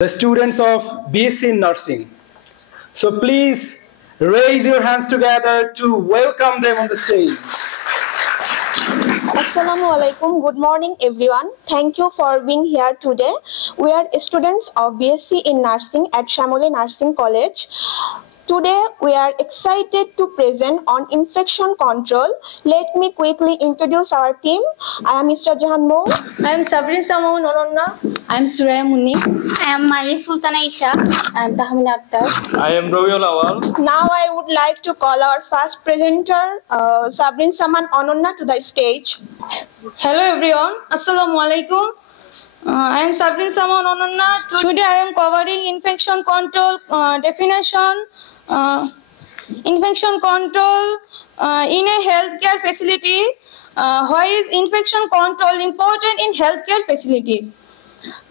the students of BSc in Nursing. So please raise your hands together to welcome them on the stage. Assalamualaikum. Good morning, everyone. Thank you for being here today. We are students of BSc in Nursing at Shamoli Nursing College. Today, we are excited to present on infection control. Let me quickly introduce our team. I am Mr. Jahan Mo. I am Sabrin Samau Nononna. I am Suraya Munni. I am Maria Sultana Isha. I am Tahmina Akhtar. I am Rabiul Awal. Now I would like to call our first presenter, Sabrin Saman Ononna, to the stage. Hello everyone. Assalamualaikum. I am Sabrin Saman Ononna. Today I am covering infection control definition. Infection control in a healthcare facility. Why is infection control important in healthcare facilities?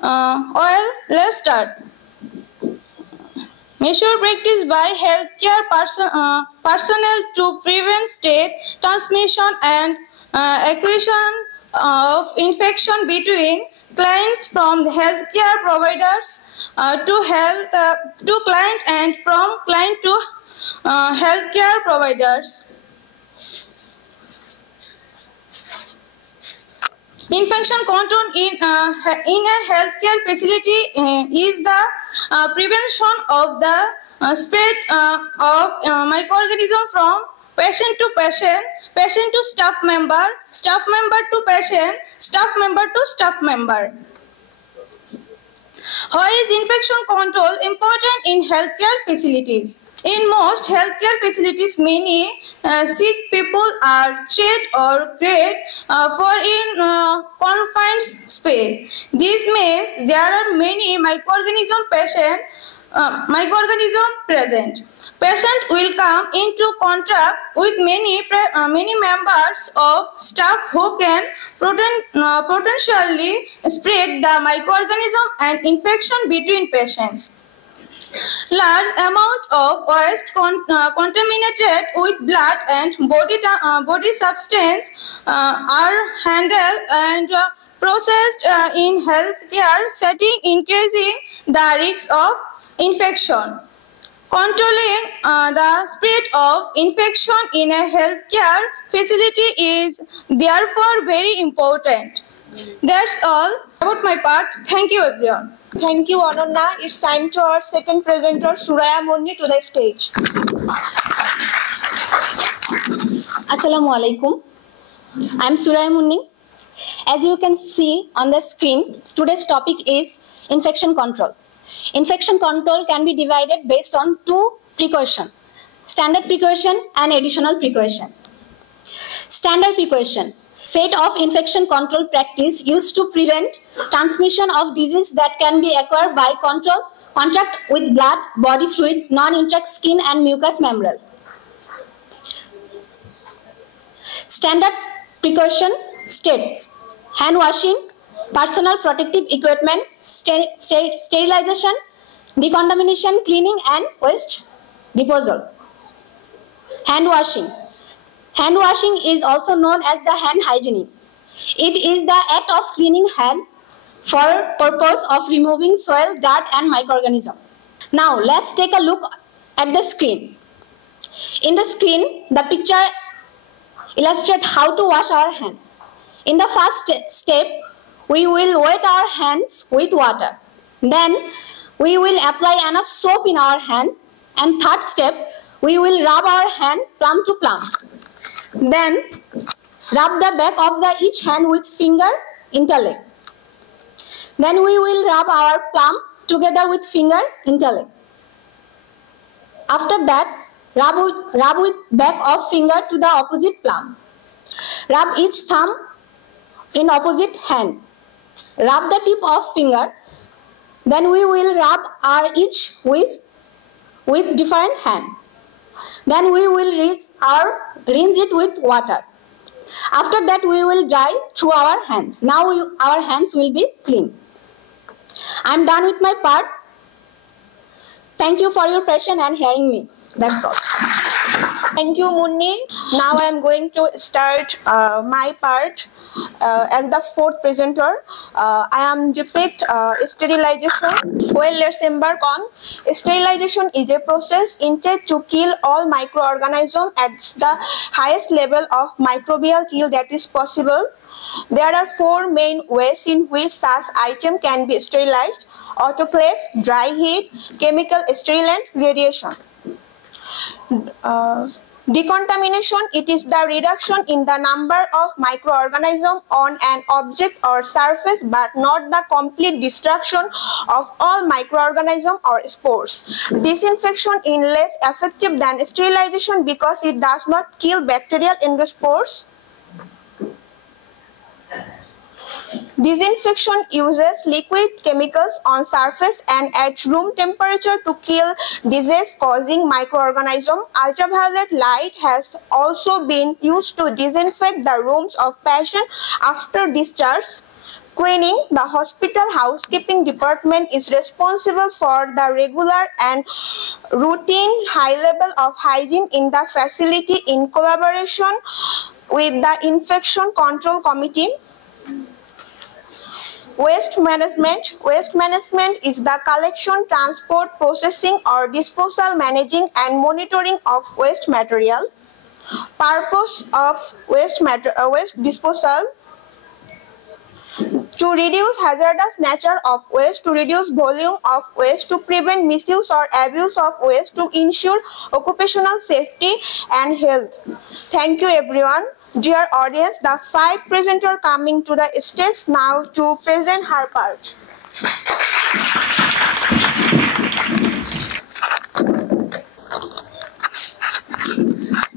Well, let's start. Measure practice by healthcare personnel to prevent state transmission and acquisition of infection between clients from the healthcare providers to client and from client to healthcare providers. Infection control in a healthcare facility is the prevention of the spread of microorganism from patient to patient, patient to staff member to patient, staff member to staff member. Why is infection control important in healthcare facilities? In most healthcare facilities, many sick people are treated or cared for in confined space. This means there are many microorganism present. Patient will come into contact with many members of staff who can potentially spread the microorganism and infection between patients. Large amount of waste contaminated with blood and body substance are handled and processed in healthcare setting, increasing the risk of infection. Controlling the spread of infection in a healthcare facility is therefore very important. That's all about my part. Thank you, everyone. Thank you, Ononna. It's time to our second presenter, Suraya Munni, to the stage. Assalamualaikum. I am Suraya Munni. As you can see on the screen, today's topic is infection control. Infection control can be divided based on two precautions: standard precaution and additional precaution. Standard precaution: set of infection control practice used to prevent transmission of disease that can be acquired by contact with blood, body fluid, non-intact skin and mucous membrane. Standard precaution steps: hand washing, personal protective equipment, sterilization, decontamination, cleaning and waste disposal. Hand washing. Hand washing is also known as the hand hygiene. It is the act of cleaning hand for purpose of removing soil, dirt and microorganism. Now let's take a look at the screen. In the screen, the picture illustrates how to wash our hand. In the first step, we will wet our hands with water. Then we will apply enough soap in our hand. And third step, we will rub our hand palm to palm. Then rub the back of each hand with finger interlock. Then we will rub our palm together with finger interlock. After that, rub with back of finger to the opposite palm. Rub each thumb in opposite hand. Rub the tip of finger. Then we will rub our each wrist with different hand. Then we will rinse it with water. After that, we will dry through our hands. Now our hands will be clean. I am done with my part. Thank you for your patience and hearing me. That's all. Thank you, Munni. Now I am going to start my part as the fourth presenter. I am depict sterilization. Well, let's embark on. Sterilization is a process intended to kill all microorganisms at the highest level of microbial kill that is possible. There are four main ways in which such item can be sterilized: autoclave, dry heat, chemical sterilant, radiation. Decontamination, it is the reduction in the number of microorganisms on an object or surface, but not the complete destruction of all microorganisms or spores. Disinfection is less effective than sterilization because it does not kill bacterial endospores. Disinfection uses liquid chemicals on surface and at room temperature to kill disease-causing microorganisms. Ultraviolet light has also been used to disinfect the rooms of patients after discharge. Cleaning, the hospital housekeeping department is responsible for the regular and routine high level of hygiene in the facility in collaboration with the Infection Control Committee. Waste management. Waste management is the collection, transport, processing or disposal, managing and monitoring of waste material. Purpose of waste disposal: to reduce hazardous nature of waste, to reduce volume of waste, to prevent misuse or abuse of waste, to ensure occupational safety and health. Thank you, everyone. Dear audience, the five presenters coming to the stage now to present her part.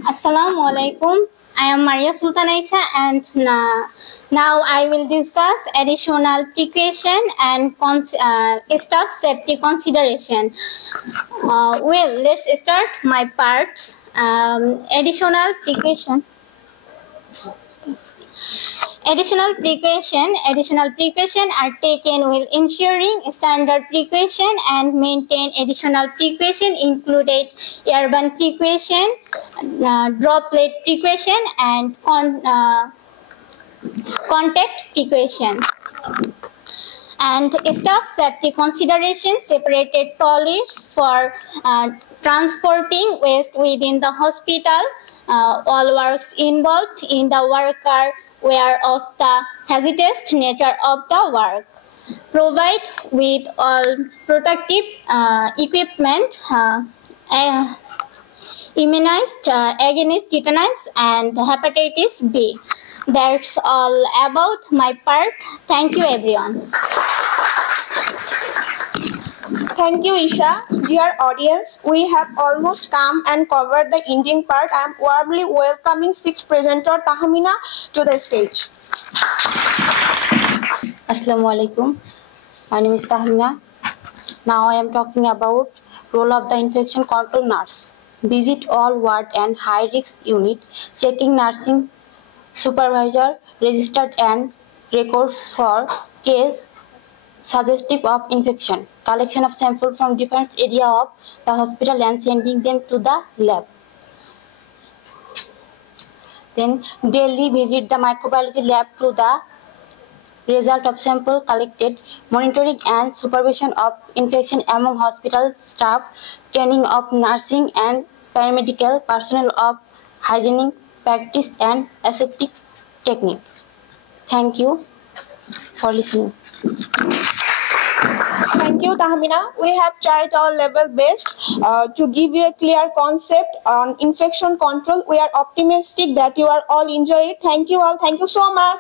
Assalamu alaikum. I am Maria Sultan Aisha, and now I will discuss additional precaution and staff safety consideration. Well, let's start my parts. Additional precaution. Additional precaution are taken while ensuring standard precaution and maintain additional precaution included airborne precaution, droplet precaution and contact precaution. And staff safety consideration: separated toilets for transporting waste within the hospital. All works involved in the worker aware of the hazardous nature of the work. Provide with all protective equipment. Immunized against tetanus and hepatitis B. That's all about my part. Thank you, everyone. Thank you, Isha. Dear audience, we have almost come and covered the ending part. I am warmly welcoming sixth presenter Tahmina to the stage. Assalamu alaikum. My name is Tahmina. Now I am talking about role of the infection control nurse. Visit all ward and high risk unit, checking nursing supervisor registered and records for case suggestive of infection, collection of sample from different area of the hospital and sending them to the lab. Then daily visit the microbiology lab to the result of sample collected, monitoring and supervision of infection among hospital staff, training of nursing and paramedical personnel of hygienic practice and aseptic technique. Thank you for listening. Thank you, Tahmina. We have tried our level best to give you a clear concept on infection control. We are optimistic that you are all enjoy it. Thank you all. Thank you so much.